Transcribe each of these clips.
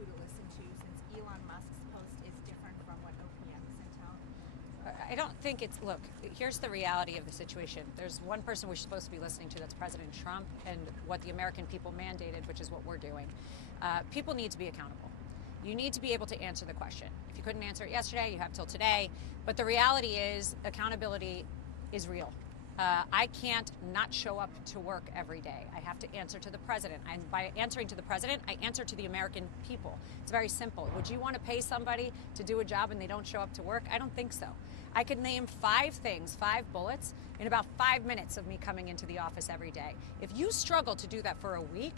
who to listen to, since Elon Musk's post is different from what OPM sent out? I don't think it's, look, here's the reality of the situation. There's one person we're supposed to be listening to, that's President Trump, and what the American people mandated, which is what we're doing. People need to be accountable. You need to be able to answer the question. If you couldn't answer it yesterday, you have till today. But the reality is accountability is real. I can't not show up to work every day. I have to answer to the president. And by answering to the president, I answer to the American people. It's very simple. Would you want to pay somebody to do a job and they don't show up to work? I don't think so. I could name 5 things, 5 bullets, in about 5 minutes of me coming into the office every day. If you struggle to do that for a week,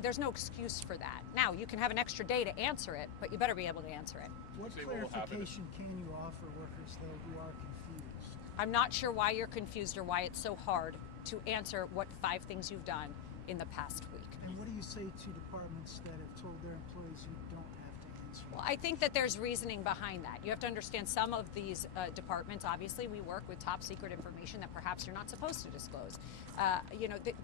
there's no excuse for that. Now, you can have an extra day to answer it, but you better be able to answer it. What clarification can you offer workers, though, who are confused? I'm not sure why you're confused or why it's so hard to answer what 5 things you've done in the past week. And what do you say to departments that have told their employees you don't have to answer? Well, I think that there's reasoning behind that. You have to understand some of these departments, obviously, we work with top secret information that perhaps you're not supposed to disclose.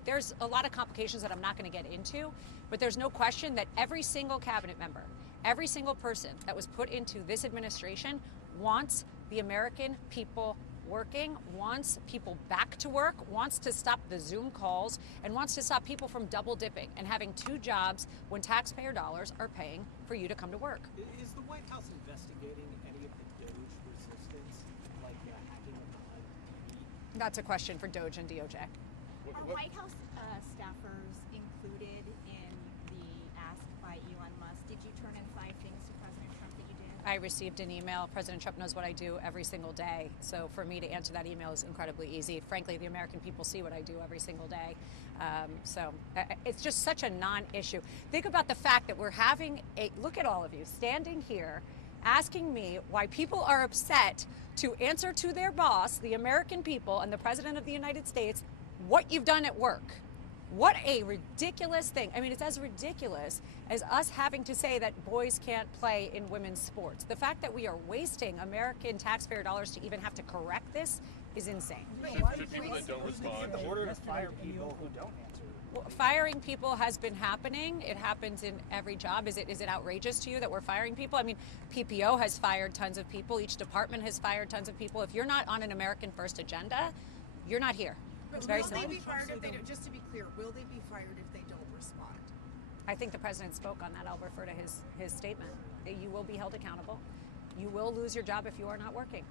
There's a lot of complications that I'm not going to get into, but there's no question that every single cabinet member, every single person that was put into this administration wants the American people working, wants people back to work, wants to stop the Zoom calls, and wants to stop people from double dipping and having 2 jobs when taxpayer dollars are paying for you to come to work. Is the White House investigating any of the DOJ resistance, like hacking of the That's a question for DOJ and DOJ. Are White House staffers included in the ask by Elon Musk? Did you turn in 5 things to President Trump that you did? I received an email. President Trump knows what I do every single day. So for me to answer that email is incredibly easy. Frankly, the American people see what I do every single day. So it's just such a non-issue. Think about the fact that we're having look at all of you standing here asking me why people are upset to answer to their boss, the American people, and the President of the United States, what you've done at work. What a ridiculous thing. I mean, it's as ridiculous as us having to say that boys can't play in women's sports. The fact that we are wasting American taxpayer dollars to even have to correct this is insane. To people that don't respond. in order to fire people who don't answer. Well, firing people has been happening. It happens in every job. Is it outrageous to you that we're firing people? I mean, PPO has fired tons of people. Each department has fired tons of people. If you're not on an American First agenda, you're not here. It's very simple. Will they be fired if they don't? Just to be clear, will they be fired if they don't respond? I think the president spoke on that. I'll refer to his statement. You will be held accountable. You will lose your job if you are not working.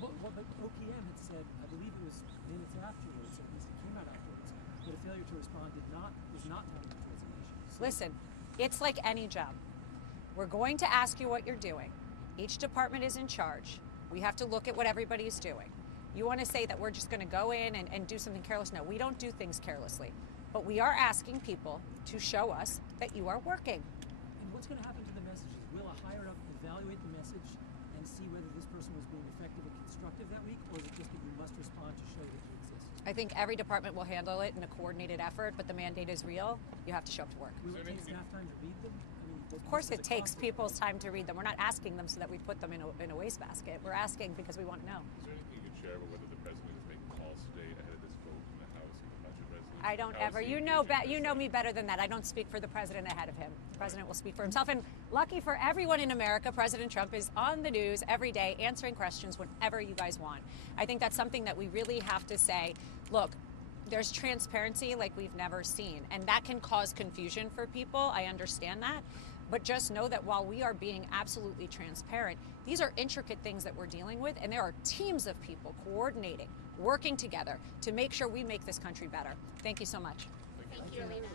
Well, but OPM had said, I believe it was minutes afterwards, or at least it came out afterwards, that a failure to respond was not tantamount to resignation. So listen, it's like any job. We're going to ask you what you're doing. Each department is in charge. We have to look at what everybody's doing. You want to say that we're just going to go in and do something careless? No, we don't do things carelessly. But we are asking people to show us that you are working. And what's going to happen to the messages? Will a higher up evaluate the message and see whether this person was being effective and constructive that week, or is it just that you must respond to show that you exist? I think every department will handle it in a coordinated effort, but the mandate is real. You have to show up to work. Will it take staff time to read them? I mean, of course it takes people's time to read them. We're not asking them so that we put them in a wastebasket. We're asking because we want to know. Is there anything you could share about whether the president is making calls today ahead of this vote in the House and the budget resolution? I don't ever. You know me better than that. I don't speak for the president ahead of him. The president will speak for himself. And lucky for everyone in America, President Trump is on the news every day answering questions whenever you guys want. I think that's something that we really have to say, look, there's transparency like we've never seen, and that can cause confusion for people. I understand that. But just know that while we are being absolutely transparent, these are intricate things that we're dealing with, and there are teams of people coordinating, working together to make sure we make this country better. Thank you so much. Thank you, Alina.